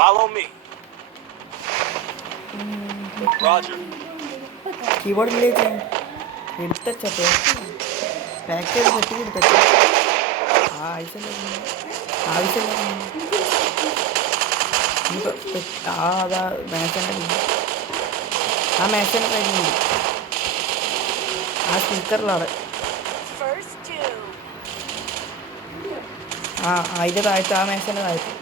Follow me. Roger. Keyboard ഇല്ലേ എടുത്തച്ചോ pack ചെയ്ത് പെട്ടി എടുത്തച്ചോ ആവശ്യമില്ല അതാ മേശൻ്റെ ആ മേശൻ്റെ കഴിഞ്ഞുണ്ട് ആ സ്പീക്കറിലാണ് അതിൻ്റെ താഴത്ത് ആ മേശൻ്റെ താഴത്ത്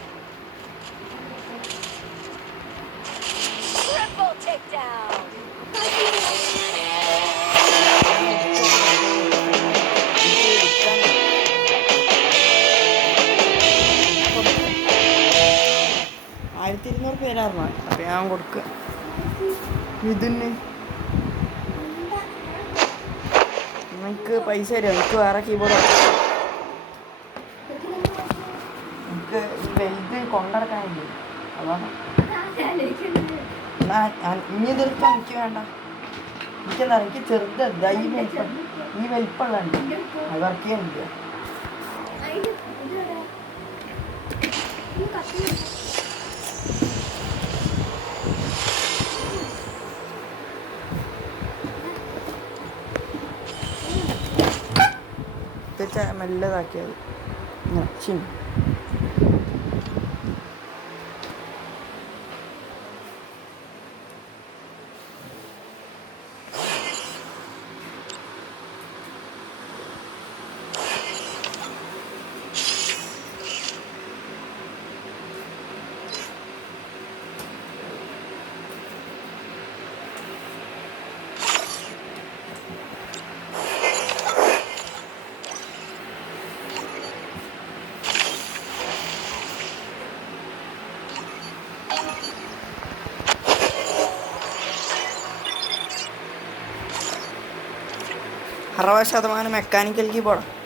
$1200 അപ്പം ഞാൻ കൊടുക്കുക ഇതിന് എനിക്ക് പൈസ തരുമോ എനിക്ക് വേറെ കീബോർഡ് എനിക്ക് വലുത് കൊണ്ടിറക്കാനില്ലേ അതാണ് ഇനി ഇതെടുക്കാൻ എനിക്ക് വേണ്ട എനിക്കെന്താ എനിക്ക് ചെറുത് ഈ വലിപ്പമുള്ള അത് വർക്ക് ചെയ്യാനില്ല മെല്ലതാക്കിയത് ഇങ്ങനെ $60% മെക്കാനിക്കൽ കീബോർഡാണ്